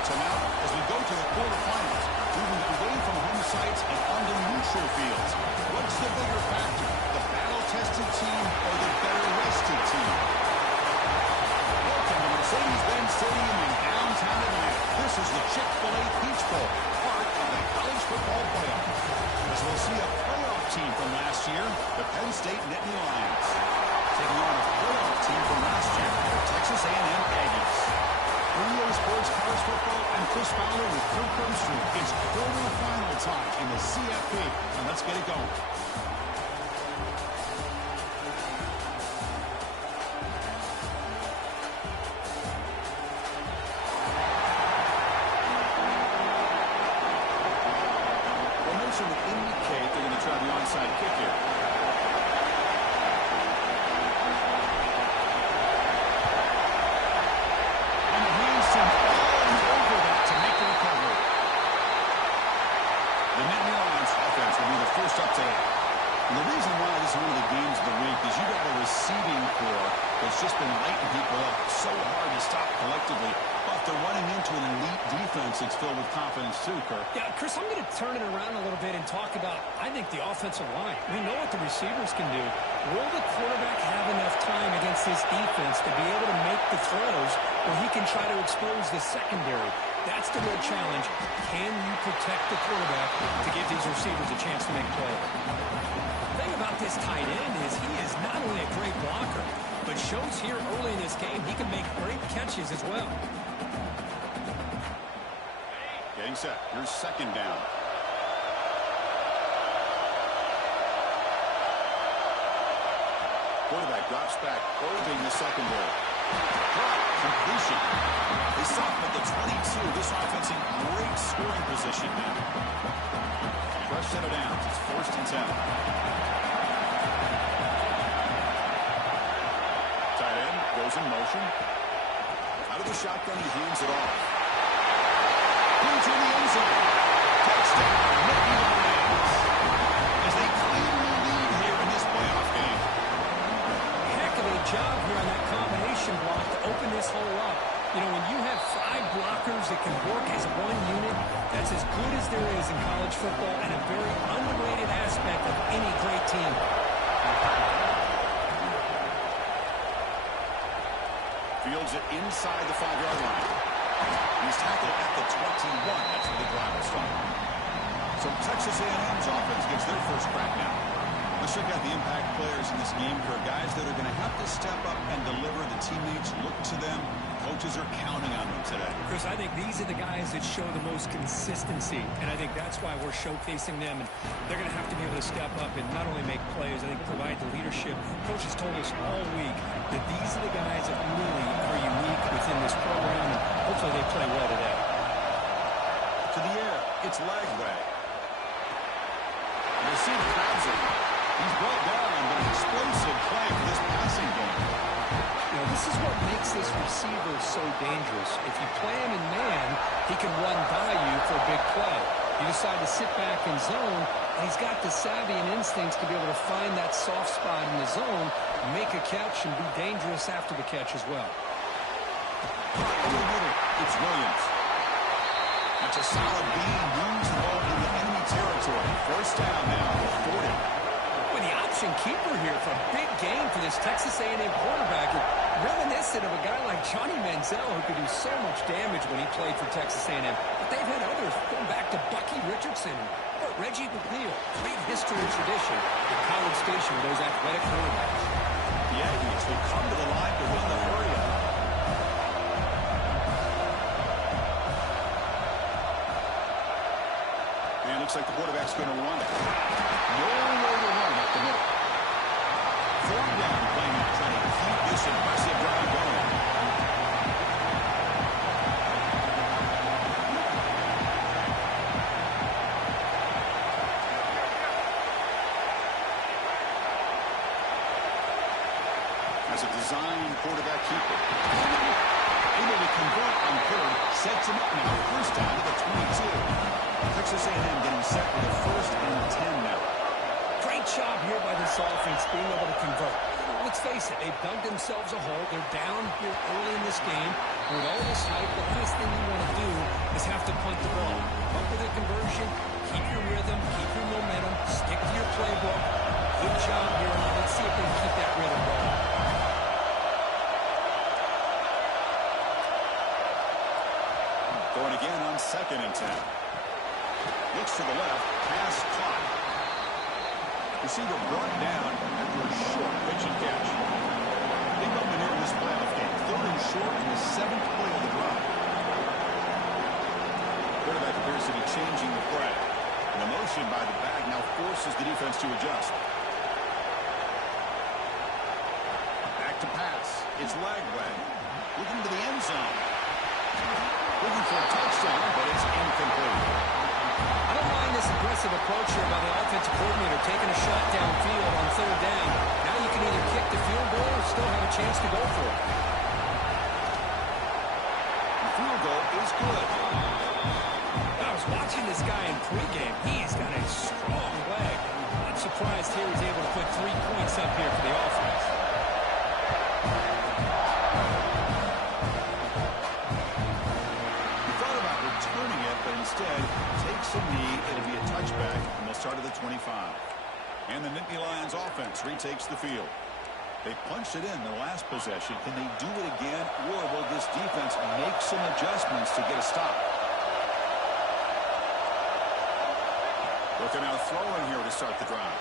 timeout as we go to the quarterfinals, moving away from home sites and onto neutral fields. What's the bigger factor, the battle-tested team or the better-rested team? Welcome to Mercedes-Benz Stadium in downtown Atlanta. This is the Chick-fil-A Peach Bowl, part of the college football playoff. As we'll see a playoff team from last year, the Penn State Nittany Lions, taking on a playoff team from last year, the Texas A&M Aggies. For EA Sports College Football, I'm Chris Fowler with Kirk Herbstreit. It's quarterfinal time in the CFP, and let's get it going. Formation would indicate they're going to try the onside kick here. First up today. And the reason why this is one of the games of the week is you got a receiving core that's just been lighting people up so hard to stop collectively. But they're running into an elite defense that's filled with confidence too, Kirk. Yeah, Chris, I'm going to turn it around a little bit and talk about, I think, the offensive line. We know what the receivers can do. Will the quarterback have enough time against this defense to be able to make the throws where he can try to expose the secondary? That's the real challenge. Can you protect the quarterback to give these receivers a chance to make plays? The thing about this tight end is he is not only a great blocker, but shows here early in this game he can make great catches as well. Getting set. Here's second down. Quarterback drops back, probing the secondary. Completion. They stop him at the 22. This offense in great scoring position now. Fresh set of downs. It's 1st and 10. Tight end goes in motion. Out of the shotgun, he hands it off. Into the end zone. Touchdown, Nittany Lions. As they clearly lead here in this playoff game. Heck of a job here on that combination block to open this hole up. You know, when you have 5 blockers that can work as one unit, that's as good as there is in college football and a very underrated aspect of any great team. Fields it inside the 5-yard line. He's tackled at the 21. That's where the drive will start. So Texas A&M's offense gets their first crack now. Let's check out the impact players in this game for guys that are going to have to step up and deliver. The teammates look to them. Coaches are counting on them today. Chris, I think these are the guys that show the most consistency, and I think that's why we're showcasing them. And they're going to have to be able to step up and not only make plays, I think provide the leadership. Coaches told us all week that these are the guys that really are unique within this program, and hopefully they play well today. To the air, it's Lagway. Receiver grabs it. He's brought down, but an explosive play for this passing game. You know, this is what makes this receiver so dangerous. If you play him in man, he can run by you for a big play. You decide to sit back in zone, and he's got the savvy and instincts to be able to find that soft spot in the zone, make a catch, and be dangerous after the catch as well. In the middle, it's Williams. That's a solid beam, moves the ball into enemy territory. First down now, 40. Well, the option keeper here for a big game for this Texas A&M quarterback. Reminiscent of a guy like Johnny Manziel who could do so much damage when he played for Texas A&M. But they've had others going back to Bucky Richardson or Reggie McNeil. Great history and tradition at College Station with those athletic quarterbacks. The Aggies will come to the line to win the area. And looks like the quarterback's going to run it. Nowhere to run up the middle. 4th down, playing out, trying to keep this impressive drive going. As a design quarterback keeper. Able to convert on 3rd, sets him up now. First down to the 22. Texas A&M getting set with a 1st and 10 now. Great job here by this offense being able to convert. let's face it, they've dug themselves a hole. They're down here early in this game. With all this hype, the last thing you want to do is have to punt the ball. Up with a conversion, keep your rhythm, keep your momentum, stick to your playbook. Good job here. Let's see if they can keep that rhythm going. Going again on 2nd and 10. Looks to the left, pass caught. Receiver brought down after a short pitch and catch. Big moment here in this playoff game. 3rd and short in the 7th play of the drive. Quarterback appears to be changing the play. And the motion by the bag now forces the defense to adjust. Back to pass. It's Lagway. Looking to the end zone. Looking for a touchdown, but it's incomplete. I don't mind this aggressive approach here by the offensive coordinator, taking a shot downfield on 3rd down. Now you can either kick the field goal or still have a chance to go for it. The field goal is good. I was watching this guy in pregame. He's got a strong leg. I'm surprised here he's able to put 3 points up here for the offense. Returning it, but instead takes a knee. It'll be a touchback, and they'll start at the 25. And the Nittany Lions offense retakes the field. They punched it in the last possession. Can they do it again, or will this defense make some adjustments to get a stop? Looking out throwing here to start the drive.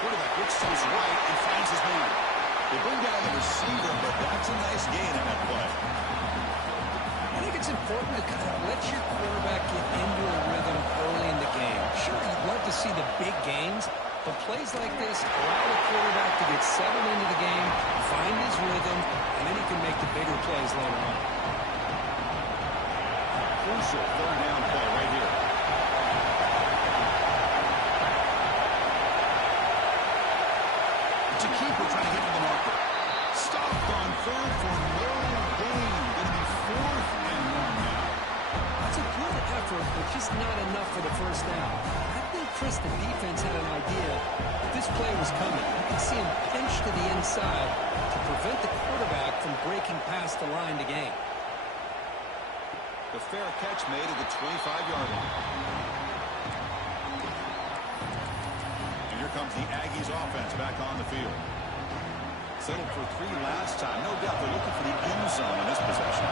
Quarterback looks to his right and finds his man. They bring down the receiver, but that's a nice gain in that play. I think it's important to kind of let your quarterback get into a rhythm early in the game. Sure, you'd love to see the big gains, but plays like this allow the quarterback to get settled into the game, find his rhythm, and then he can make the bigger plays later on. Crucial 3rd down play right here. It's a keeper trying to get to the marker. Stopped on 3rd for no gain. Going to be 4th and 1 now. That's a good effort, but just not enough for the 1st down. I think, Chris, the defense had an idea that this play was coming. You can see him pinch to the inside to prevent the quarterback from breaking past the line to gain. The fair catch made at the 25-yard line. And here comes the Aggies offense back on the field. Settled for 3 last time. No doubt they're looking for the end zone in this possession.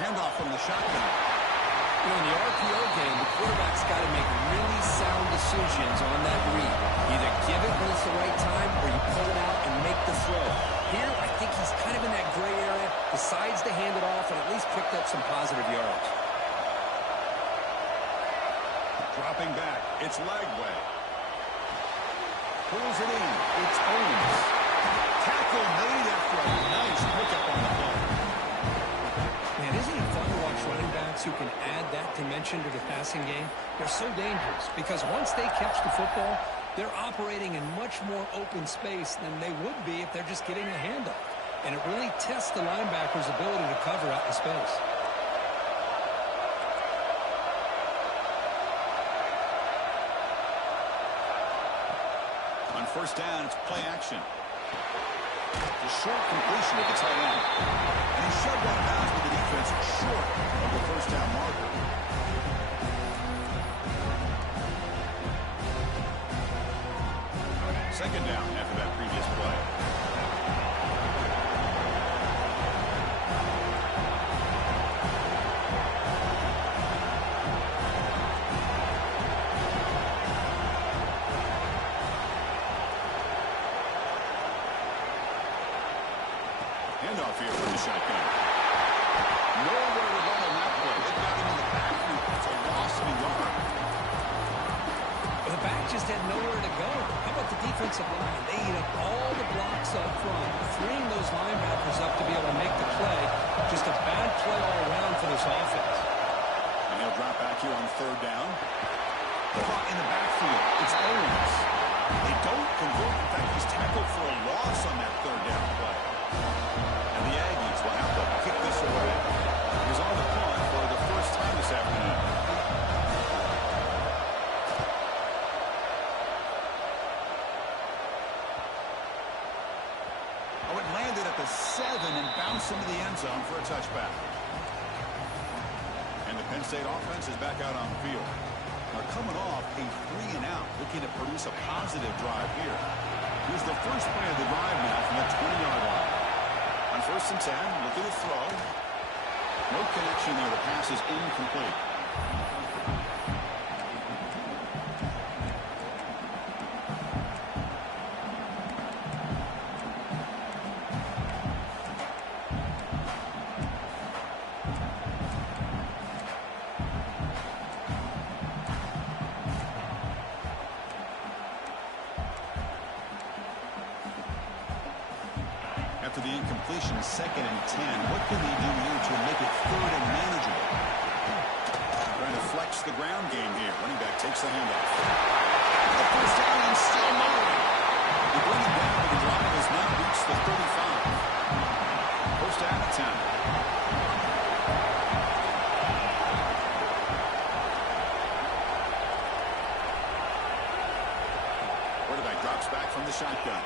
Handoff from the shotgun. You know, in the RPO game, the quarterback's got to make really sound decisions on that read. Either give it when it's the right time, or you pull it out and make the throw. Here, I think he's kind of in that gray area, decides to hand it off, and at least picked up some positive yards. Dropping back, it's Lagway. Pulls it in, it's Owens. Tackle made after a nice pickup on the play. Man, isn't it fun to watch running backs who can add that dimension to the passing game? They're so dangerous because once they catch the football, they're operating in much more open space than they would be if they're just getting a handoff. And it really tests the linebacker's ability to cover out in space. On 1st down, it's play action. The short completion at the tight end. And he shoved out of bounds with the defense short of the 1st down marker. Second down after that previous play. Handoff here from the shotgun. Nowhere to run on that play. They got him in the backfield. It's a loss of a yard. But the back just had nowhere to go. How about the defensive line? They ate up all the blocks up front, freeing those linebackers up to be able to make the play. Just a bad play all around for this offense. And he'll drop back here on 3rd down. Caught in the backfield. It's Owens. They don't convert. In fact, he's tackled for a loss on that 3rd down play. And the Aggies will have to kick this away. He's on the punt for the first time this afternoon. it at the 7 and bounce into the end zone for a touchback. And the Penn State offense is back out on the field. They're coming off a 3-and-out, looking to produce a positive drive here. Here's the first play of the drive now from the 20-yard line. On 1st and 10, looking to throw. No connection there. The pass is incomplete. After the incompletion, 2nd and 10. What can they do here to make it 3rd and manageable? Trying to flex the ground game here. Running back takes the handoff. The first down and still moving. They bring it down, but the drive has now reached the 35. First down and 10. Quarterback drops back from the shotgun.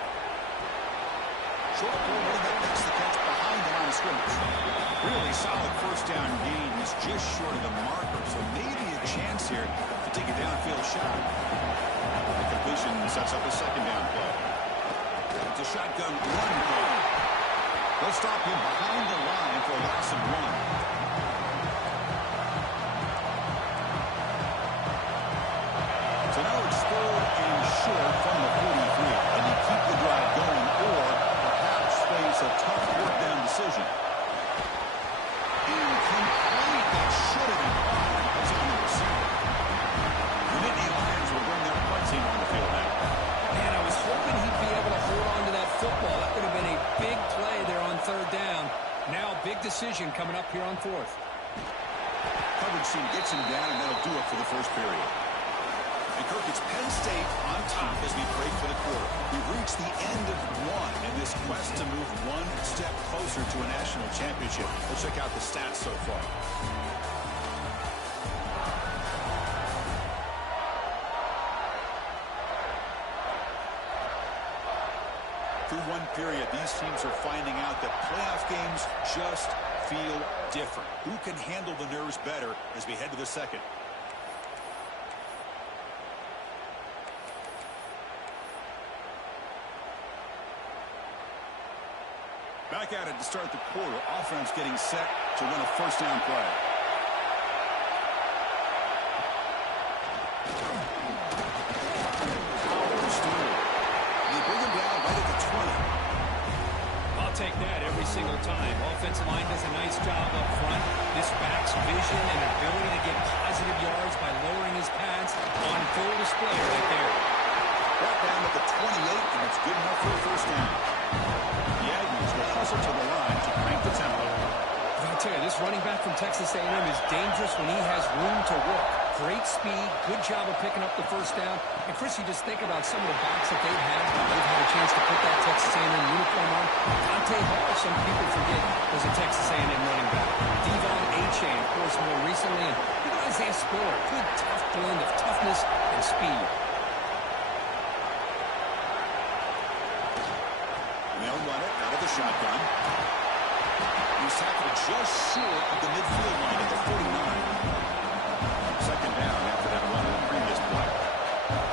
Short running back makes the catch behind the line of scrimmage. Really solid first down gain. He's just short of the marker, so maybe a chance here to take a downfield shot. The completion sets up a 2nd down play. It's a shotgun run play. They'll stop him behind the line for a loss of 1. So now it's 3rd and short from the 43. And you keep the drive going, or face a tough fourth down decision. Incomplete. That should have been caught. That's on the receiver. The Nittany Lions will bring their punt team on the field now. Man, I was hoping he'd be able to hold on to that football. That would have been a big play there on 3rd down. Now, big decision coming up here on 4th. Coverage team gets him down, and that'll do it for the first period. And Kirk, it's Penn State on top as we break for the quarter. We've reached the end of 1 in this quest to move 1 step closer to a national championship. Let's check out the stats so far. Through 1 period, these teams are finding out that playoff games just feel different. Who can handle the nerves better as we head to the 2nd? Back at it to start the quarter. Offense getting set to win a first down play. They bring him down right at the 20. I'll take that every single time. Offensive line does a nice job up front. This back's vision and ability to get positive yards by lowering his pads on full display right there. Brought down at the 28, and it's good enough for a first down. The Aggies will hustle to the line to crank the tempo. I'll tell you, this running back from Texas A&M is dangerous when he has room to work. Great speed, good job of picking up the first down. And, Chris, you just think about some of the backs that they've had a chance to put that Texas A&M uniform on. Dante Hall, some people forget, was a Texas A&M running back. Devon Achane, of course, more recently. And even Isaiah Spiller, good, tough blend of toughness and speed. They'll run it out of the shotgun. He's tackled just short of the midfield line at the 49. 2nd down after that run in the previous play.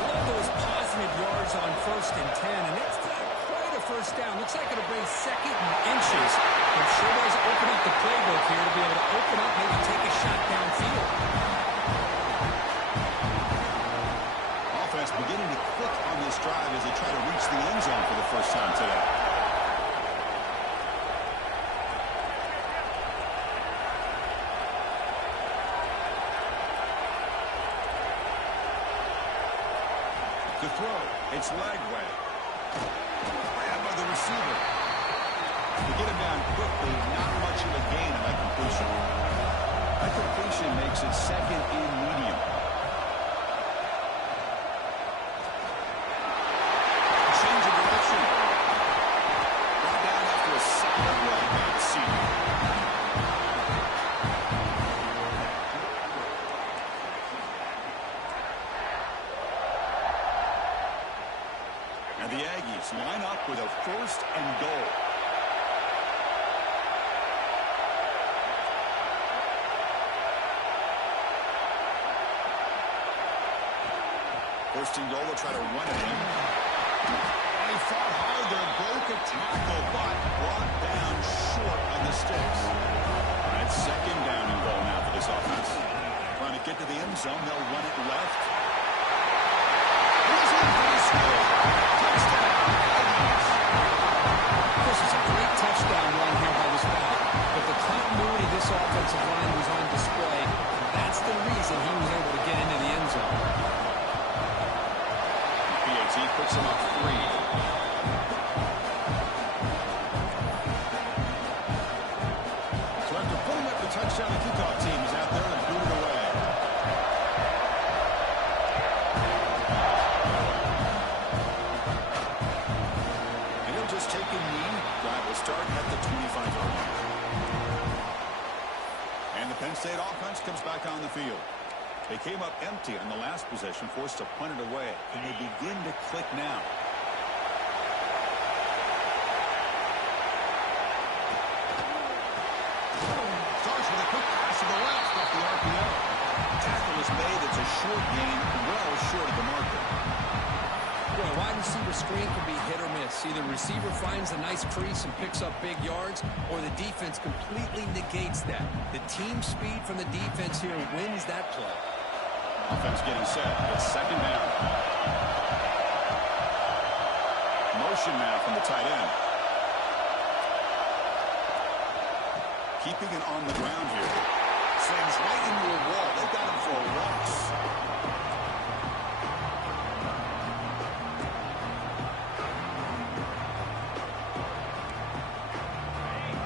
Love those positive yards on 1st and 10, and it's not quite a first down. Looks like it'll bring 2nd and inches. But sure does open up the playbook here to be able to open up, maybe take a shot downfield. Offense beginning to click on this drive as they try to reach the end zone for the first time today. The throw, it's Lagway. Grabbed by the receiver. To get him down quickly, not much of a gain on that completion. That completion makes it 2nd and medium. Change of direction. Brought down after a solid run by the senior. And the Aggies line up with a 1st and goal. First and goal, they'll try to run it in. And he fought hard there, broke a tackle, but brought down short on the sticks. All right, second down and goal now for this offense. Trying to get to the end zone, they'll run it left. He's in for the score. Touchdown. This is a great touchdown run here by this back. But the continuity this offensive line was on display. That's the reason he was able to get into the end zone. PAT puts him up 3. So after pulling up the touchdown, the kickoff team is out there and boot it away. And he'll just take a knee. Drive will start at the 25-yard line. And the Penn State offense comes back on the field. They came up empty on the last possession, forced to punt it away. And they begin to click now. Starts with a quick pass to the left off the RPO. Tackle is made. It's a short gain, well short of the marker. Well, a wide receiver screen can be hit or miss. Either receiver finds a nice crease and picks up big yards, or the defense completely negates that. The team speed from the defense here wins that play. Offense getting set. It's second down. Motion now from the tight end. Keeping it on the ground here. Slams right into a wall. They've got him for a loss.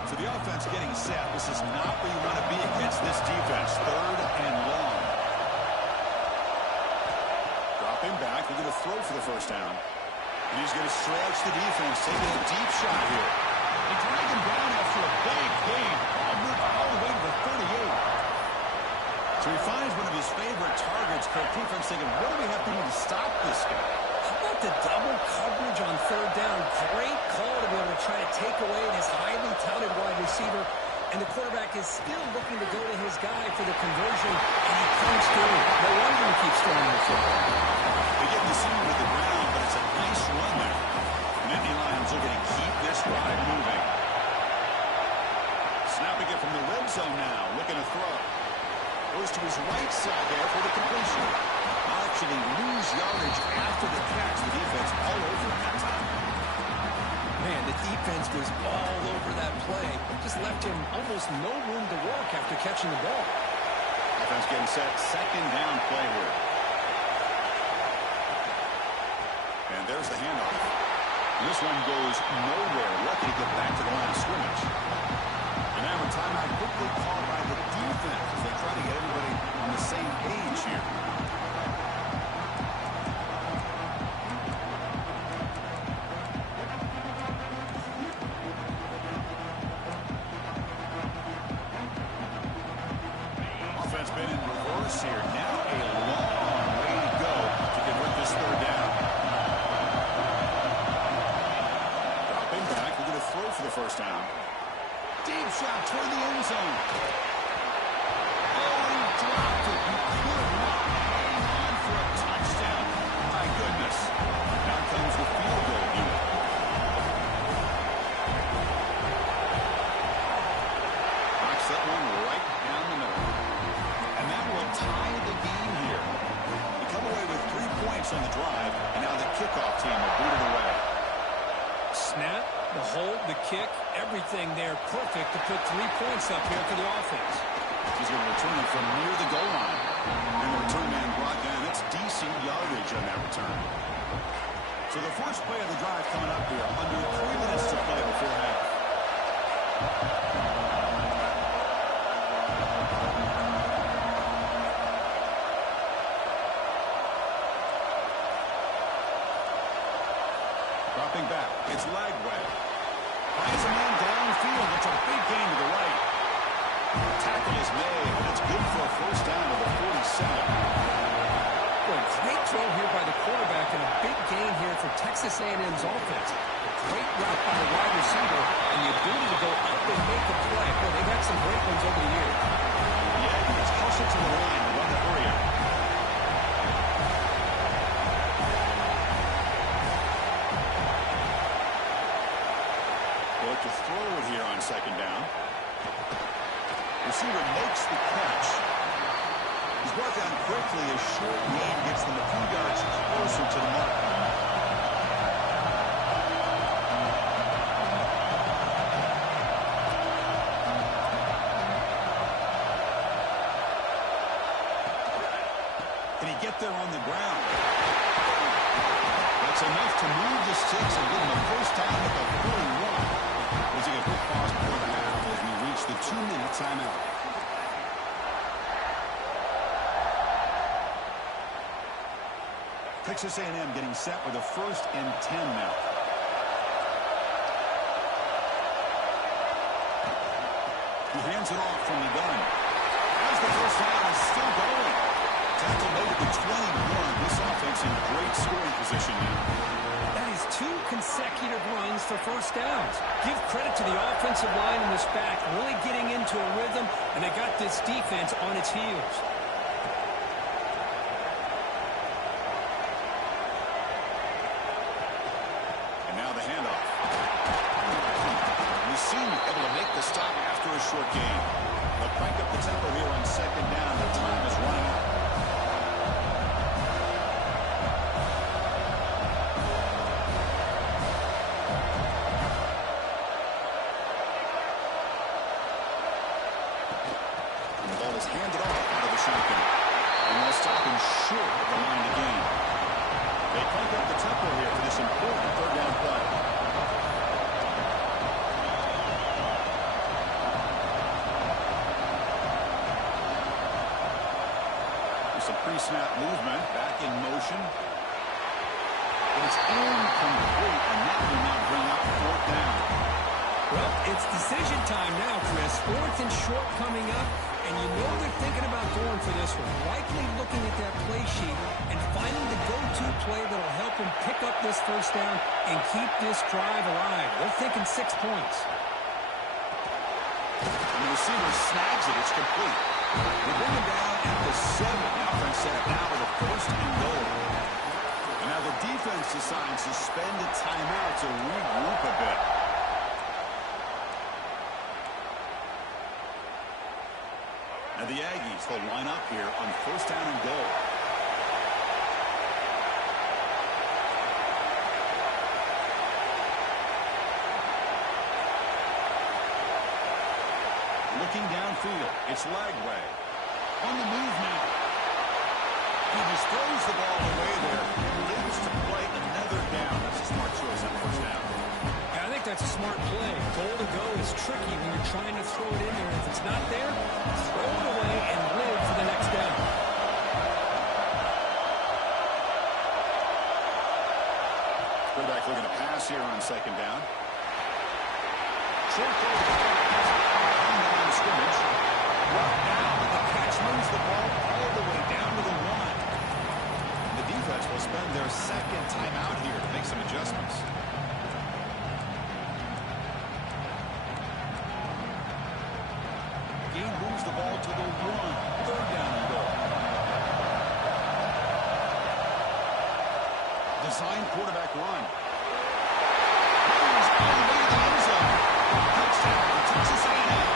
So the offense getting set. This is not where you want to be against this defense. Third and long. Dropping back. They're going to throw for the first down. And he's going to stretch the defense, taking a deep shot here. They drag him down after a big gain. Moved all the way to the 38. So he finds one of his favorite targets. Kirk defense thinking, what do we have to do to stop this guy? How about the double coverage on third down? Great call to be able to try to take away this highly touted wide receiver. And the quarterback is still looking to go to his guy for the conversion. And he comes through. No wonder he keeps throwing the football. They get the center to the ground, but it's a nice run there. Nittany Lions looking to keep this drive moving. Snapping it from the red zone now, looking to throw. Goes to his right side there for the completion. Actually lose yardage after the catch. The defense all over him that time. Man, the defense was all over that play. Just left him almost no room to walk after catching the ball. Offense getting set. Second down play here. And there's the handoff. This one goes nowhere. Lucky to get back to the line of scrimmage. And now a timeout quickly called by the defense as they try to get everybody on the same page here. Offense been in reverse here. Now a long way to go to convert this third down. Dropping back. We're going to throw for the first down. Deep shot toward the end zone. Oh, he dropped it. He could not hang on for a touchdown. My goodness. Now comes the field goal unit. Knocks that one right down the middle. And that will tie the game here. They come away with 3 points on the drive, and now the kickoff team will boot it away. Snap, the hold, the kick, everything there perfect to put 3 points up here for the offense. He's going to return it from near the goal line. And the return man brought down. That's decent yardage on that return. So the first play of the drive coming up here. Under 3 minutes to play before half. Dropping back. It's Lagway. Finds a man downfield. It's a big gain to the right. Tackle is made, and it's good for a first down to the 47. Well, great throw here by the quarterback and a big gain here for Texas A&M's offense. Great route by the wide receiver and the ability to go up and make a play. Well, they've had some great ones over the years. Yeah, he gets closer to the line to run the area. it here on second down. Receiver makes the catch. He's brought down quickly. A short gain gets them a few yards closer to the mark. Can he get there on the ground? That's enough to move the sticks and give him a first down at the 41. We'll take a quick pause before the half as we reach the 2-minute timeout. Texas A&M getting set with a 1st and 10 now. He hands it off from the gun. As the first down is still going. Tackle made at the 21. This offense in great scoring position now. That is 2 consecutive runs for first downs. Give credit to the offensive line in this back, really getting into a rhythm, and they got this defense on its heels. And now the handoff. You seem able to make the stop after a short gain. They'll crank up the tempo here on second down. The time is running out. Handed off out of the shotgun. And they'll stop him short of the line to gain. They crank up the tempo here for this important 3rd down play. There's some pre-snap movement. Back in motion. But it's incomplete, and that will not bring up 4th down. Well, it's decision time now, Chris. 4th and short coming up. And you know they're thinking about going for this one. Likely looking at that play sheet and finding the go-to play that'll help them pick up this first down and keep this drive alive. They're thinking 6 points. And the receiver snags it. It's complete. They bring him down at the 7. The offense set it now with a 1st and goal. And now the defense decides to spend a timeout to regroup a bit. Now the Aggies will line up here on 1st down and goal. Looking downfield, it's Lagway. On the move now. He just throws the ball away there and lives to play another down. That's a smart choice on 1st down. Yeah, I think that's a smart play. Goal to go is tricky when you're trying to throw it in there. If it's not there, throw it away and live for the next down. Quarterback looking to pass here on 2nd down. Short throw to the line of scrimmage. Right now, the catch moves the ball all the way down to the 1. And the defense will spend their 2nd timeout here to make some adjustments. Gain moves the ball to the 1. 3rd down and goal. Design quarterback run. Moves all the way to the end zone. Touchdown, Texas A&M.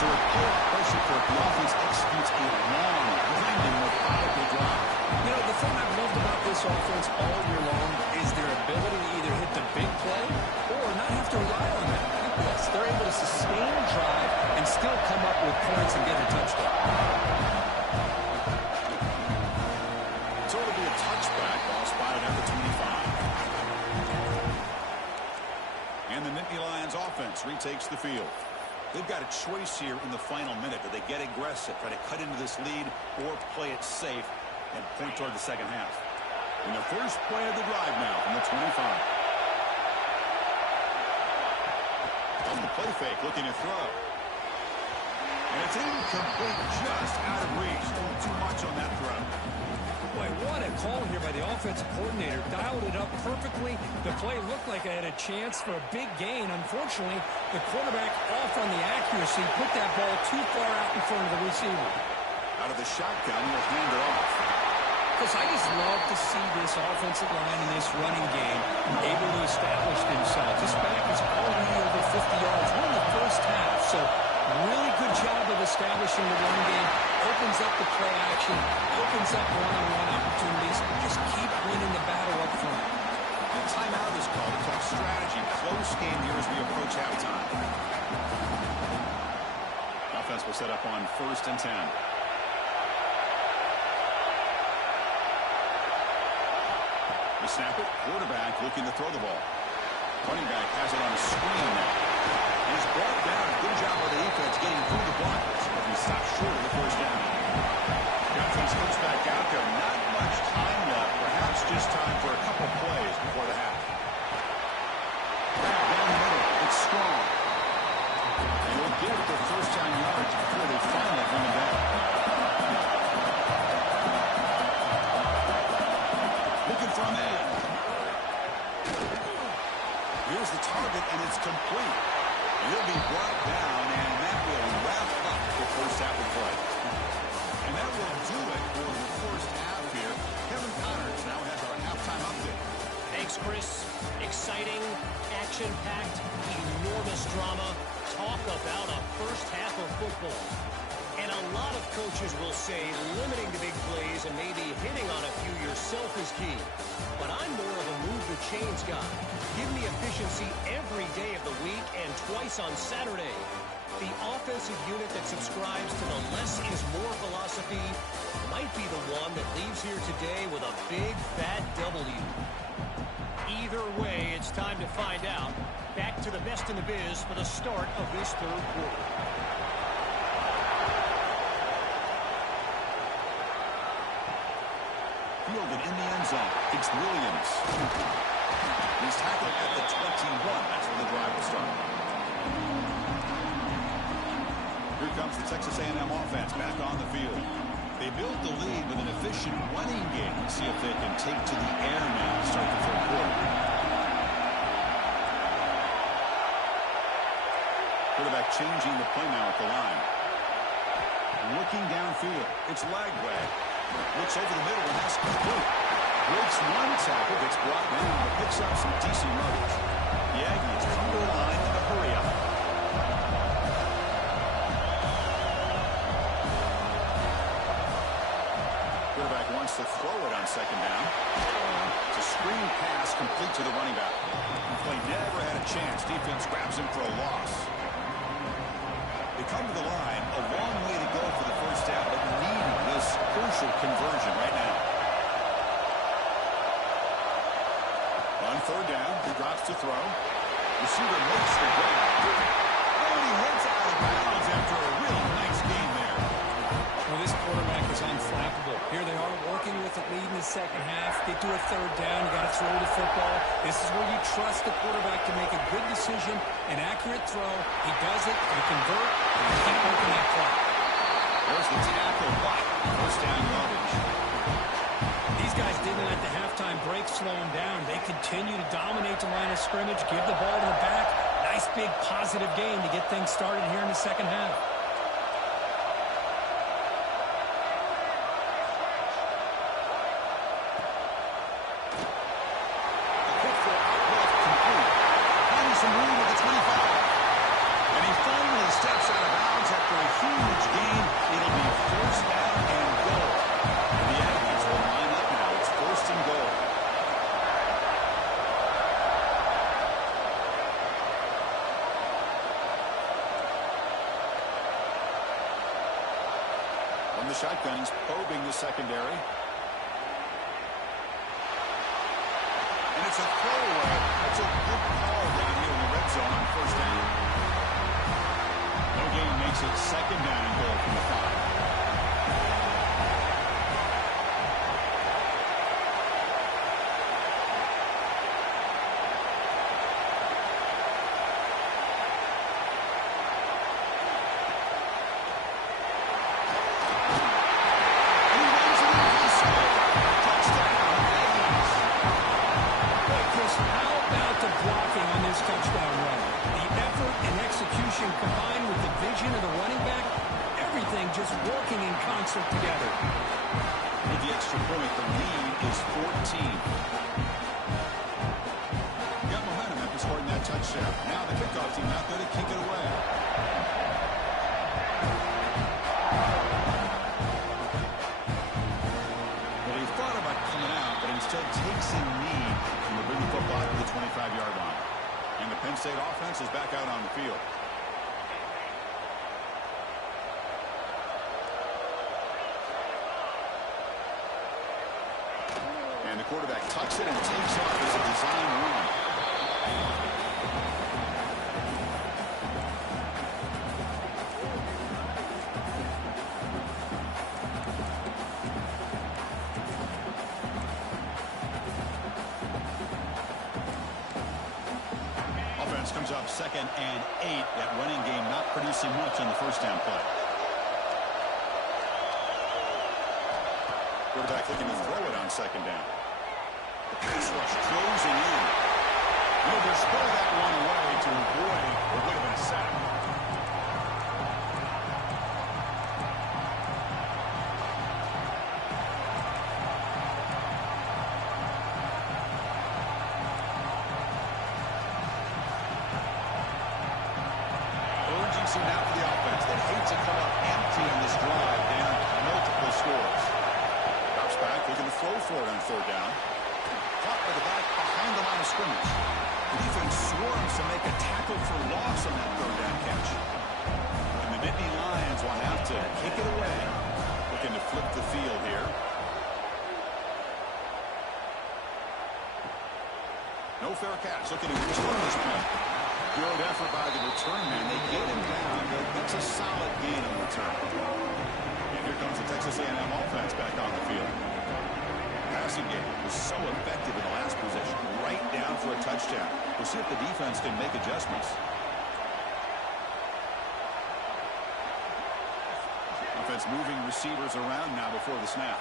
So a poor pressure for the offense executes a long, grinding, methodical drive. You know, the thing I've loved about this offense all year long is their ability to either hit the big play or not have to rely on that. Yes, they're able to sustain a drive and still come up with points and get a touchdown. So it'll be a touchback, ball spotted at the 25. And the Nittany Lions offense retakes the field. They've got a choice here in the final minute. Do they get aggressive, try to cut into this lead, or play it safe and point toward the second half? In the first play of the drive now from the 25. On the play fake, looking to throw. And it's incomplete, just out of reach. Doing too much on that throw. Boy, what a call here by the offensive coordinator. Dialed it up perfectly. The play looked like it had a chance for a big gain. Unfortunately, the quarterback off on the accuracy, put that ball too far out in front of the receiver. Out of the shotgun, he'll hand it off. Marcus, I just love to see this offensive line and this running game able to establish themselves. This back is already over 50 yards. We're in the first half, so really good job of establishing the run game. Opens up the play action, opens up one-on-one opportunities. Just keep winning the battle up front. The timeout is called to talk strategy. Close game here as we approach halftime. Offense will set up on 1st and 10. The snap it, quarterback looking to throw the ball. Running back has it on a screen now. He's brought down. Good job by the defense getting through the blockers. But he stopped short of the first down. The offense comes back out there. Not much time left. Perhaps just time for a couple plays before the half. Down the middle. It's strong. And they'll get it their first down yards before they finally bring it down. Looking for a man. Here's the target, and it's complete. He'll be brought down, and that will wrap up the first half of play. And that will do it for the first half here. Kevin Connors now has our halftime update. Thanks, Chris. Exciting, action-packed, enormous drama. Talk about a first half of football. And a lot of coaches will say limiting the big plays and maybe hitting on a few yourself is key. But I'm more of a move the chains guy. Give me efficiency every day of the week and twice on Saturday. The offensive unit that subscribes to the less is more philosophy might be the one that leaves here today with a big, fat W. Either way, it's time to find out. Back to the best in the biz for the start of this third quarter. Fielded in the end zone. It's Williams. He's tackled at the 21. That's where the drive will start. Here comes the Texas A&M offense back on the field. They built the lead with an efficient running game. Let's see if they can take to the air now to start the third quarter. Quarterback changing the play now at the line. Looking downfield. It's Lagway. Looks over the middle, and that's complete. Breaks one tackle, gets brought down, but picks up some decent yards. The Aggies come to the line in a hurry up. Quarterback wants to throw it on second down. It's a screen pass complete to the running back. The play never had a chance. Defense grabs him for a loss. They come to the line, a long way to go for the first down, but needing this crucial conversion right now. On third down, he drops to throw. Receiver makes the grab. And he heads out of bounds after a real nice game there. Well, this quarterback is unflappable. Here they are working with the lead in the second half. Get to a third down. You got to throw the football. This is where you trust the quarterback to make a good decision, an accurate throw. He does it. You convert. And you keep working that clock. There's the tackle, but first down yardage. These guys didn't let the halftime break slow them down. They continue to dominate the line of scrimmage, give the ball to the back. Nice big positive game to get things started here in the second half. The shotgun, he's probing the secondary. And it's a throwaway. That's a good call down here in the red zone on first down. No gain makes it second down and goal from the 5. Touchdown run. The effort and execution combined with the vision of the running back, everything just working in concert together. With the extra point, the lead is 14. Got momentum after scoring that touchdown. Now the kickoff team out there to kick it away. Well, he thought about coming out, but instead takes a knee and will bring the football to the 25-yard line. And the Penn State offense is back out on the field. And the quarterback tucks it and takes off as a design run. Offense comes up 2nd and 8. That running game not producing much on the first down play. Quarterback looking to throw it on 2nd down. The pass rush closing in. Will just throw that one away to avoid what would have been a sack. Urgency now for the offense that hates to come up empty on this drive down multiple scores. Drops back, looking to throw for it on 3rd down. Caught by the back behind the line of scrimmage. The defense swarms to make a tackle for loss on that 3rd down catch. And the Nittany Lions will have to kick it away. Looking to flip the field here. No fair catch. Looking to return this play. Good effort by the return man. They get him down, but that's a solid gain on the return. And here comes the Texas A&M offense back on the field. Passing game was so effective in the last possession, right down for a touchdown. We'll see if the defense can make adjustments. Offense moving receivers around now before the snap.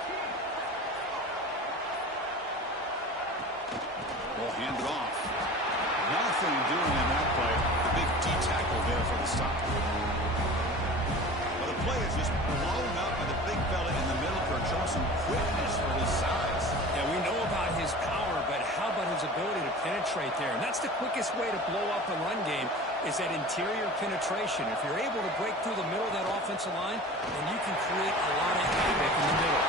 Ball handed off. Nothing doing in that play. The big D tackle there for the stop. Well, the play is just blown up by the big fella in the middle for showing some quickness for his size. Yeah, we know about his power, but how about his ability to penetrate there? And that's the quickest way to blow up a run game is that interior penetration. If you're able to break through the middle of that offensive line, then you can create a lot of havoc in the middle.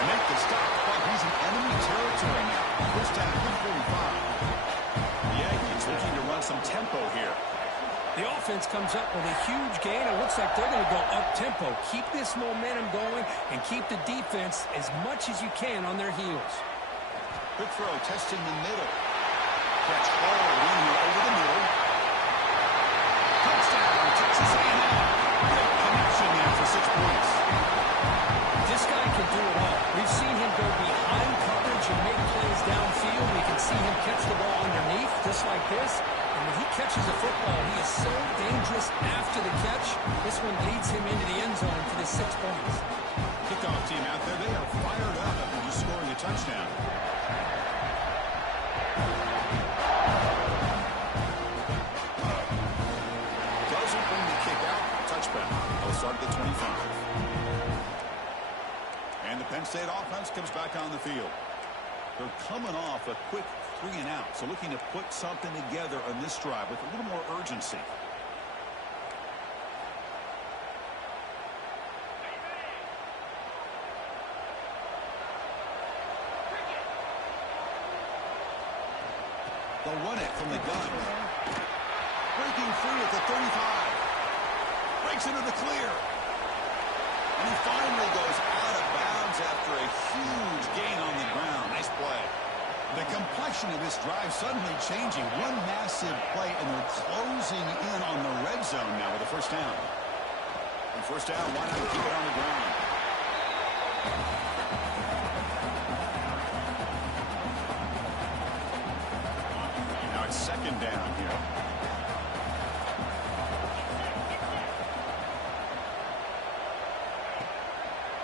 To make the stop, but he's in enemy territory now. First down, 145. The Yankees looking to run some tempo here. The offense comes up with a huge gain. It looks like they're going to go up-tempo. Keep this momentum going and keep the defense as much as you can on their heels. Quick throw, testing the middle. Catch hard in here over the middle. Touchdown, Texas A&M. Great connection there for 6 points. This guy can do it all. We've seen him go behind coverage and make plays downfield. We can see him catch the ball underneath, just like this. And when he catches a football, he is so dangerous after the catch. This one leads him into the end zone for the 6 points. Kickoff team out there, they are fired up after just scoring a touchdown. Doesn't bring the kick out. Touchback. They'll start at the 25. And the Penn State offense comes back on the field. They're coming off a quick 3-and-out, so looking to put something together on this drive with a little more urgency. They'll run it from the gun. Breaking free at the 35. Breaks into the clear. And he finally goes out of bounds after a huge gain on the ground. Nice play. The complexion of this drive suddenly changing. One massive play, and they're closing in on the red zone now with a first down. And first down, why not keep it on the ground? Now it's 2nd down here.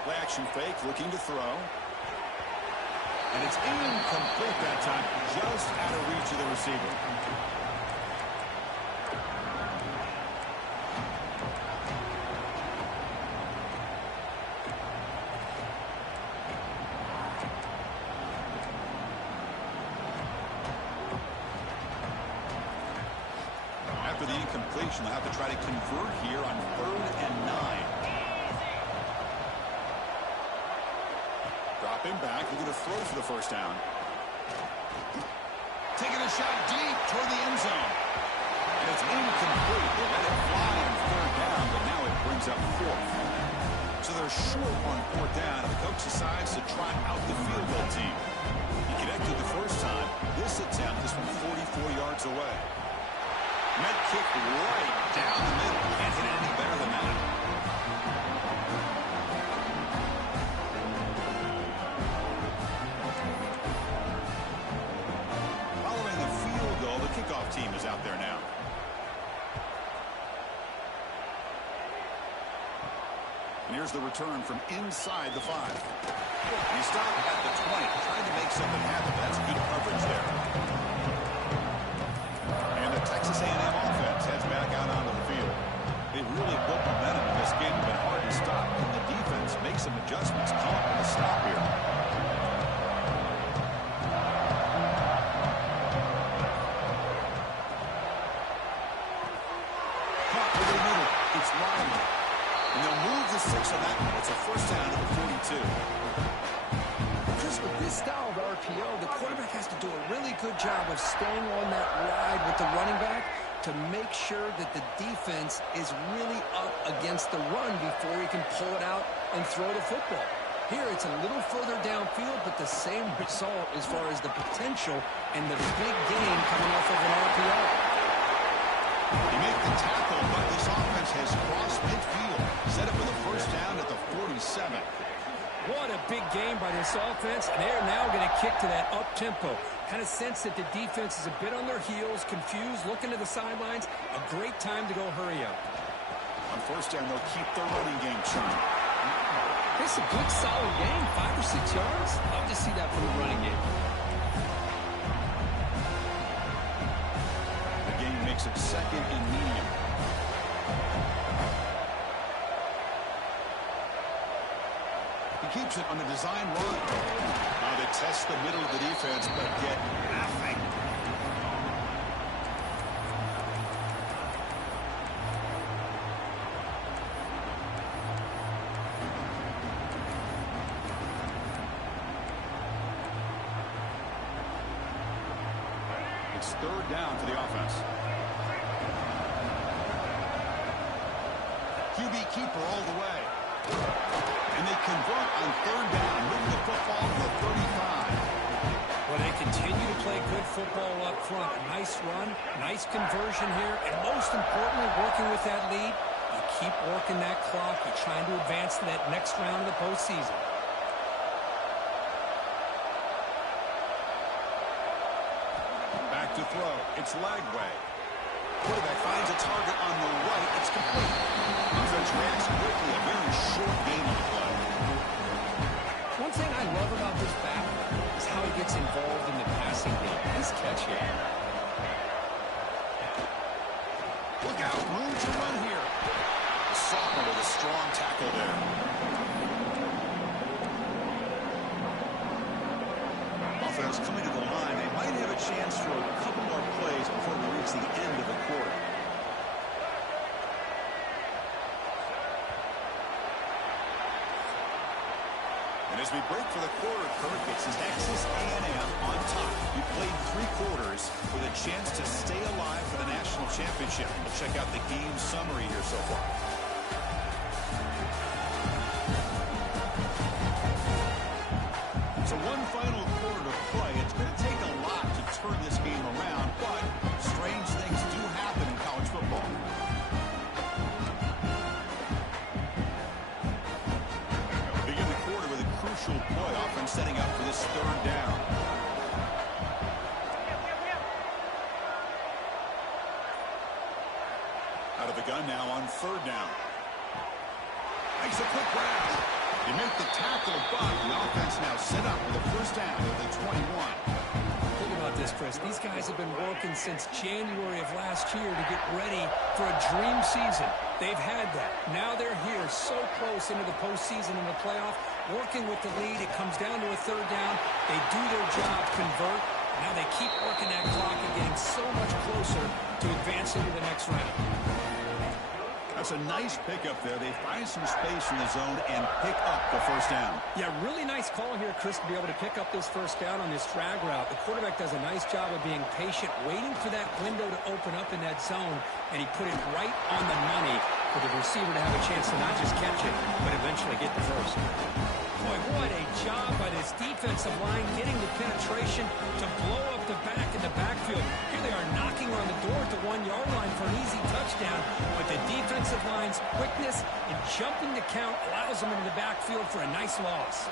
Play action fake, looking to throw. And it's incomplete that time, just out of reach of the receiver. completion. They'll have to try to convert here on 3rd and 9. Drop him back. Looking to throw for the first down. Taking a shot deep toward the end zone. And it's incomplete. They let it fly on 3rd down, but now it brings up 4th. So they're short on 4th down, and the coach decides to trot out the field goal team. He connected the first time. This attempt is from 44 yards away. Met kick right down the middle. Can't hit it any better than that. Following the field goal, the kickoff team is out there now. And here's the return from inside the 5. He stopped at the 20, trying to make something happen. That's good coverage there. And the Texas A&M offense heads back out onto the field. They really built momentum in this game, but hard to stop. And the defense makes some adjustments, come up with a stop here. Caught over the middle. It's Riley. And they'll move the 6 on that one. It's a first down to the 42. Just with this style of RPO, the quarterback has to do a really good job of staying on that ride with the running back to make sure that the defense is really up against the run before he can pull it out and throw the football. Here, it's a little further downfield, but the same result as far as the potential and the big gain coming off of an RPO. He made the tackle, but this offense has crossed midfield. Set up with a first down at the 47. What a big game by this offense, and they're now going to kick to that up-tempo. Kind of sense that the defense is a bit on their heels, confused, looking to the sidelines. A great time to go hurry up. On first down, they'll keep their running game churning. It's a good, solid game, 5 or 6 yards. Love to see that from the running game. The game makes it 2nd and medium. He keeps it on the design run. Now they test the middle of the defense, but get nothing. It's 3rd down for the offense. QB keeper all the way. And they convert on 3rd down, moving the football to the 35. Well, they continue to play good football up front. A nice run, nice conversion here, and most importantly, working with that lead, you keep working that clock. You're trying to advance to that next round of the postseason. Back to throw. It's Lagway. Quarterback finds a target on the right. It's complete. Defense reacts quickly. A very short game on the play. One thing I love about this back is how he gets involved in the passing game. Nice catch here. Look out. Room to run here. Sophomore with a strong tackle there. Offense coming to the line. They might have a chance for a couple more plays before we reach the end of the quarter. And as we break for the quarter, Kirk, it's Texas A&M on top. We played 3 quarters with a chance to stay alive for the national championship. We'll check out the game summary here so far. So one final quarter to play. It's going to take a lot to turn this game around, but strange things do happen in college football. Begin the quarter with a crucial play, offense setting up for this 3rd down. Out of the gun now on 3rd down. Makes a quick grab. They make the tackle, but the offense now set up with a first down at the 21. Think about this, Chris. These guys have been working since January of last year to get ready for a dream season. They've had that. Now they're here so close into the postseason and the playoff, working with the lead. It comes down to a 3rd down. They do their job, convert, Now they keep working that clock and getting so much closer to advancing to the next round. That's a nice pickup there. They find some space in the zone and pick up the first down. Yeah, really nice call here, Chris, to be able to pick up this first down on this drag route. The quarterback does a nice job of being patient, waiting for that window to open up in that zone, and he put it right on the money for the receiver to have a chance to not just catch it, but eventually get the first. Boy, what a job by this defensive line getting the penetration to blow up the back in the backfield. Here they are knocking on the door at the 1-yard line for an easy touchdown, but the defensive line's quickness and jumping the count allows them into the backfield for a nice loss.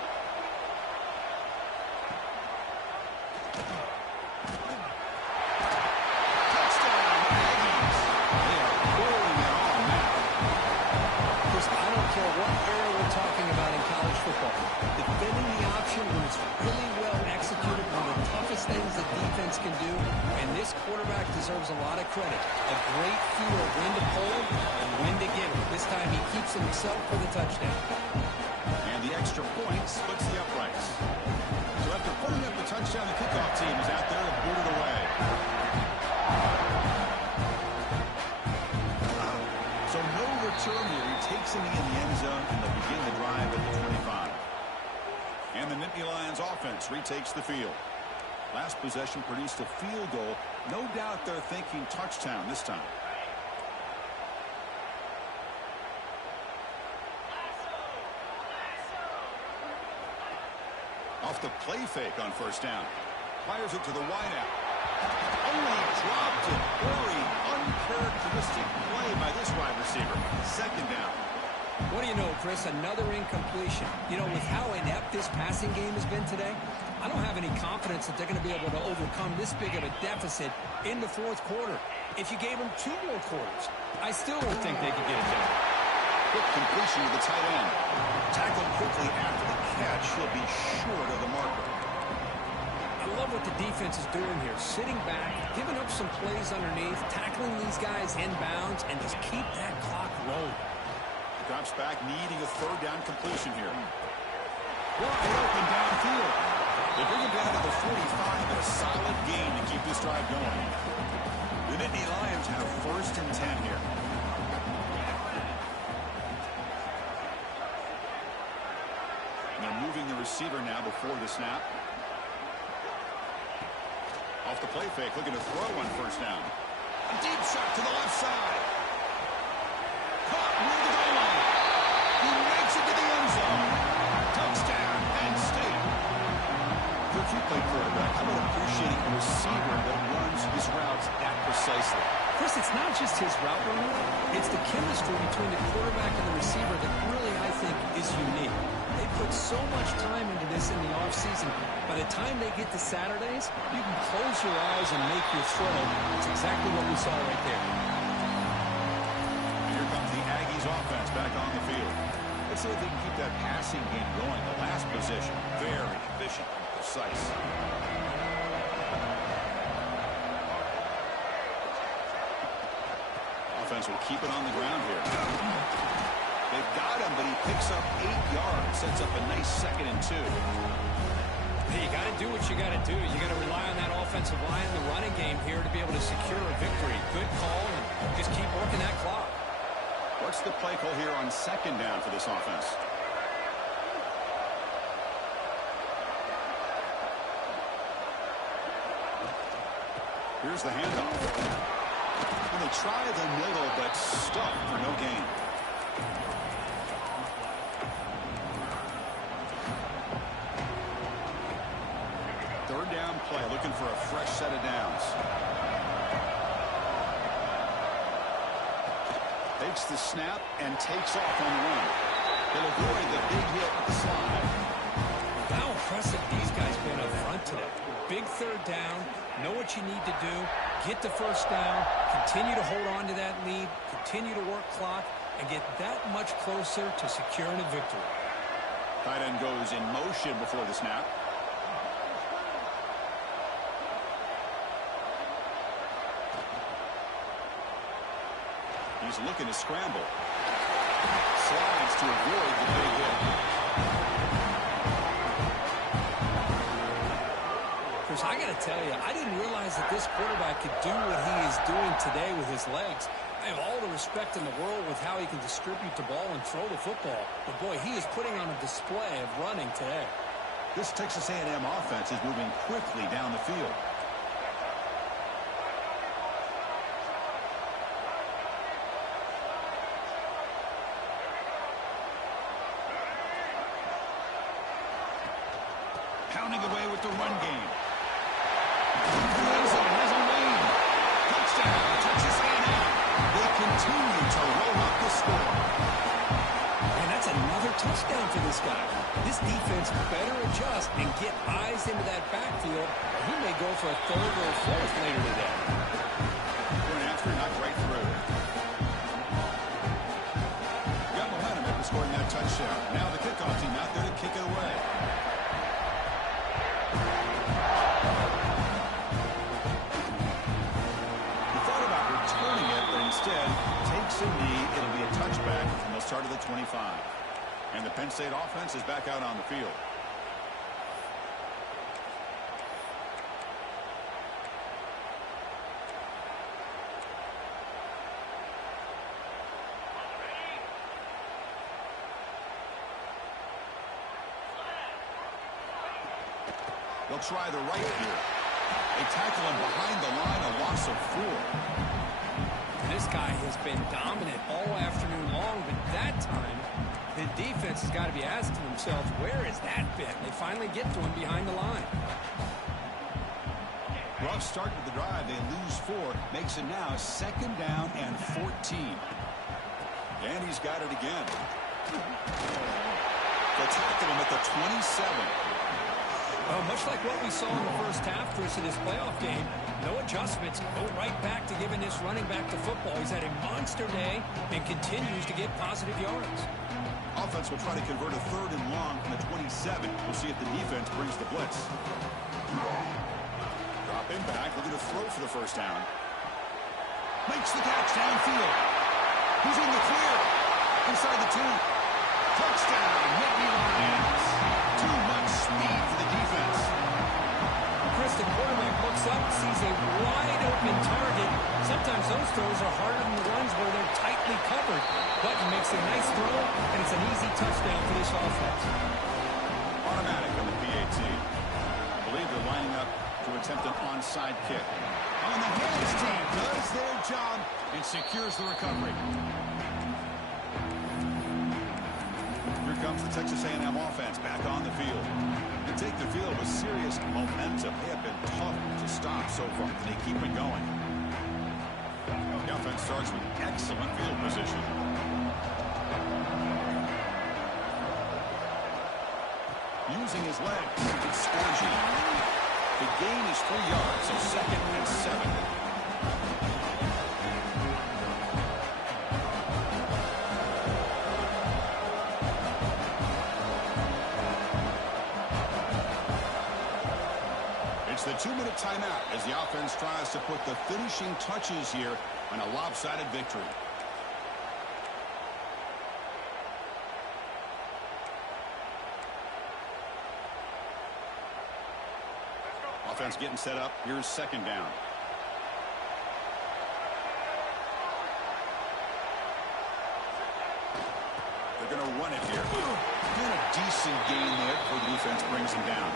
Can do, and this quarterback deserves a lot of credit. A great feel of when to pull and when to get it. This time he keeps himself for the touchdown. And the extra point splits the uprights. So after putting up the touchdown, the kickoff team is out there to boot it away. So no return here. He takes it in the end zone, and they'll begin the drive at the 25. And the Nittany Lions offense retakes the field. Last possession produced a field goal. No doubt they're thinking touchdown this time. Off the play fake on first down. Fires it to the wideout. Only dropped it. Very uncharacteristic play by this wide receiver. Second down. What do you know, Chris? Another incompletion. You know, with how inept this passing game has been today, I don't have any confidence that they're going to be able to overcome this big of a deficit in the fourth quarter. If you gave them 2 more quarters, I still don't think they could get it done. Quick completion to the tight end. Tackled quickly after the catch. He'll be short of the marker. I love what the defense is doing here. Sitting back, giving up some plays underneath, tackling these guys inbounds, and just keep that clock rolling. Drops back, needing a third down completion here. Wide open downfield. They bring him down to the 45, and a solid gain to keep this drive going. The Nittany Lions have first and 10 here. And they're moving the receiver now before the snap. Off the play fake, looking to throw on first down. A deep shot to the left side. Caught near the goal line. He makes it to the end zone. Touchdown, Penn State. Coach, you play quarterback. How about appreciating a receiver that runs his routes that precisely? Chris, it's not just his route running. It's the chemistry between the quarterback and the receiver that really, I think, is unique. They put so much time into this in the offseason. By the time they get to Saturdays, you can close your eyes and make your throw. It's exactly what we saw right there. Here comes the Aggies offense back on the field. Let's see if they can keep that passing game going. The last possession, very efficient and precise. Offense will keep it on the ground here. They've got him, but he picks up 8 yards, sets up a nice 2nd and 2. Hey, you got to do what you got to do. You got to rely on that offensive line, the running game here to be able to secure a victory. Good call, and just keep working that clock. What's the play call here on 2nd down for this offense? Here's the handoff. And they try the middle, but stuck for no gain. Third down play, looking for a fresh set of downs. Takes the snap and takes off on the run. He'll avoid the big hit at the slide. How impressive these guys been up front today. Big third down, know what you need to do, get the first down, continue to hold on to that lead, continue to work clock, and get that much closer to securing a victory. Tight end goes in motion before the snap. He's looking to scramble. Slides to avoid the big hit. Chris, I got to tell you, I didn't realize that this quarterback could do what he is doing today with his legs. I have all the respect in the world with how he can distribute the ball and throw the football. But, boy, he is putting on a display of running today. This Texas A&M offense is moving quickly down the field. Pounding away with the run game. Has a lead. Touchdown, Texas A&M. They continue to roll up the score. And that's another touchdown for this guy. This defense better adjust and get eyes into that backfield, or he may go for a third or a fourth later today. For an answer, not right through. Got momentum after scoring that touchdown. Now the kickoff team out there to kick it away. Instead, takes a knee. It'll be a touchback from the start of the 25. And the Penn State offense is back out on the field. They'll try the right here. They tackle him behind the line, a loss of 4. This guy has been dominant all afternoon long, but that time, the defense has got to be asking themselves, where is that been? They finally get to him behind the line. Rough start to the drive. They lose 4. Makes it now 2nd down and 14. And he's got it again. They'll tackle him at the 27. Much like what we saw in the first half, Chris, in this playoff game, no adjustments, go right back to giving this running back the football. He's had a monster day and continues to get positive yards. Offense will try to convert a 3rd and long from the 27. We'll see if the defense brings the blitz. Drop him back, looking to throw for the first down. Makes the catch downfield. He's in the clear. Inside the 2. Touchdown, Nittany Lions. Too much speed for the defense. Chris, the quarterback looks up, sees a wide-open target. Sometimes those throws are harder than the ones where they're tightly covered. But he makes a nice throw, and it's an easy touchdown for this offense. Automatic on the PAT. I believe they're lining up to attempt an onside kick. On the hands team does their job and secures the recovery. Here comes the Texas A&M offense back on the field. To take the field with serious momentum. They have been tough to stop so far. They keep it going. The offense starts with excellent field position. Using his legs, it's Scorgie. The gain is 3 yards, so 2nd and 7. It's the 2-minute timeout as the offense tries to put the finishing touches here on a lopsided victory. Offense getting set up. Here's 2nd down. They're going to run it here. Doing a decent gain there before the defense brings him down.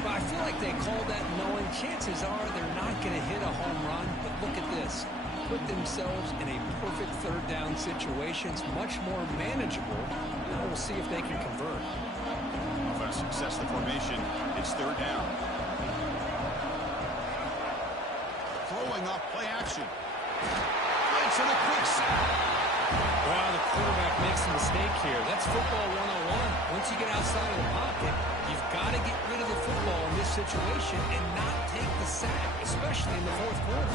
Well, I feel like they call that knowing chances are they're not going to hit a home run. But look at this. Put themselves in a perfect 3rd down situation. It's much more manageable. Now we'll see if they can convert. Offense success the formation. It's 3rd down. Throwing off play action. It's in a quick sack. Well, the quarterback makes a mistake here. That's football 101. Once you get outside of the pocket, you've got to get rid of the football in this situation and not take the sack, especially in the 4th quarter.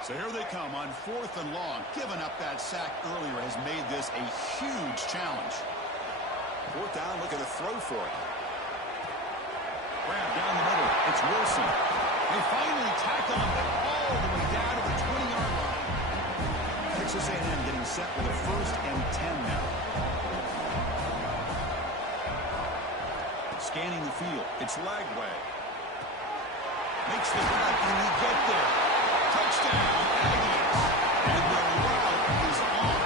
So here they come on 4th and long. Giving up that sack earlier has made this a huge challenge. 4th down, looking to throw for it. Grab down the middle. It's Wilson. They finally tackle him all the way down to the 20-yard line. The Texas A&M getting set with a 1st and 10 now. Scanning the field. It's Lagway. Makes the cut. Can he get there? Touchdown, Aggies. And the route is on.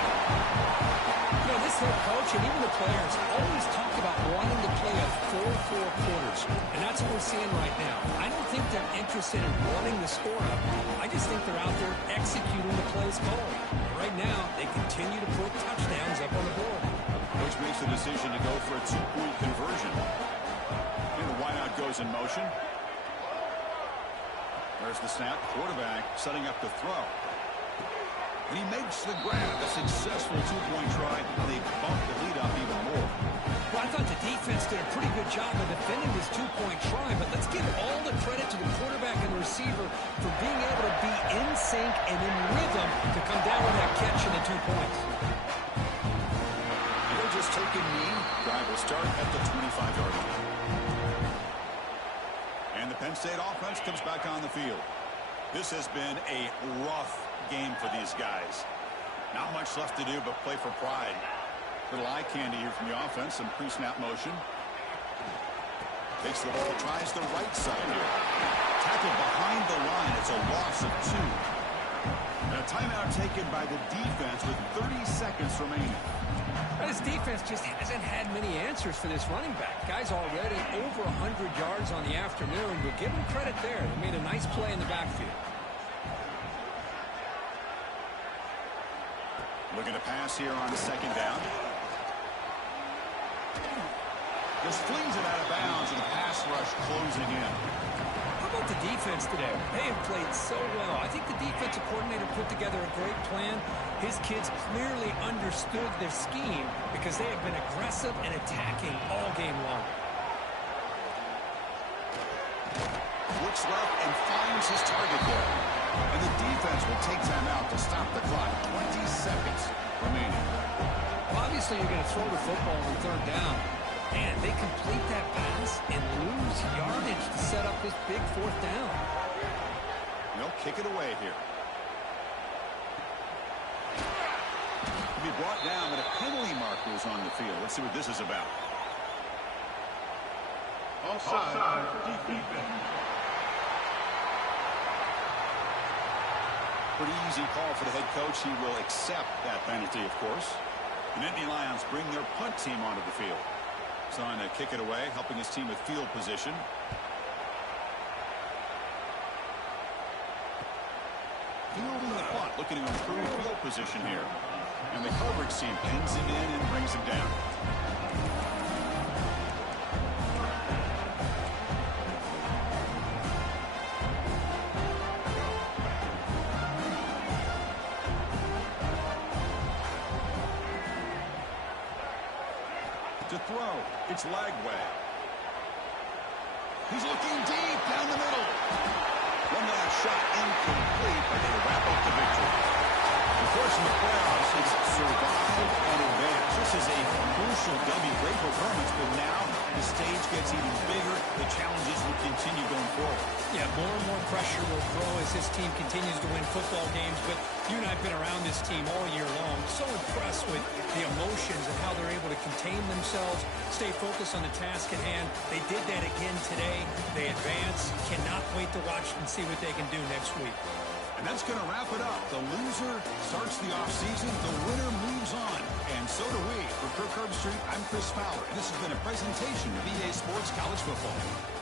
You know, this head coach and even the players always talk about wanting to play a 4-4 quarters. And that's what we're seeing right now. I don't think they're interested in running the score up. I just think they're out there executing the plays called. Right now, they continue to put touchdowns up on the board. Coach makes the decision to go for a 2-point conversion. And the wideout goes in motion. There's the snap. Quarterback setting up the throw. And he makes the grab. A successful 2-point try. They bump the lead up even more. Well, I thought the defense did a pretty good job of defending this 2-point try, but let's give all the credit to the quarterback and the receiver for being able to be in sync and in rhythm to come down with that catch and the 2 points. They'll just take a knee. Drive will start at the 25-yard line. And the Penn State offense comes back on the field. This has been a rough game for these guys. Not much left to do but play for pride. Little eye candy here from the offense. Some pre-snap motion. Takes the ball, tries the right side here. Tackled behind the line. It's a loss of 2. And a timeout taken by the defense with 30 seconds remaining. This defense just hasn't had many answers for this running back. Guy's already over 100 yards on the afternoon, but give him credit there. They made a nice play in the backfield. Looking to pass here on 2nd down. Just flings it out of bounds, and the pass rush closing in. How about the defense today? They have played so well. I think the defensive coordinator put together a great plan. His kids clearly understood their scheme because they have been aggressive and attacking all game long. Looks left and finds his target there. And the defense will take time out to stop the clock. 20 seconds remaining. Well, obviously, you're going to throw the football on 3rd down. And they complete that pass and lose yardage to set up this big 4th down. They'll kick it away here. He'll be brought down, but a penalty marker is on the field. Let's see what this is about. Offside. Defense. Pretty easy call for the head coach. He will accept that penalty, of course. The Nittany Lions bring their punt team onto the field. Trying to kick it away, helping his team with field position. Fielding the punt, looking to improve field position here. And the coverage team pins him in and brings him down. To throw, it's Lagway. He's looking deep down the middle. One last shot incomplete, but they wrap up the victory. Of course, in the playoffs, it's survive and advance. This is a crucial W. Great performance, but now the stage gets even bigger. The challenges will continue going forward. Yeah, more and more pressure will grow as this team continues to win football games. But you and I have been around this team all year long. So impressed with the emotions and how they're able to contain themselves, stay focused on the task at hand. They did that again today. They advance. Cannot wait to watch and see what they can do next week. And that's going to wrap it up. The loser starts the offseason. The winner moves on. And so do we. For Kirk Herbstreit, I'm Chris Fowler. And this has been a presentation of EA Sports College Football.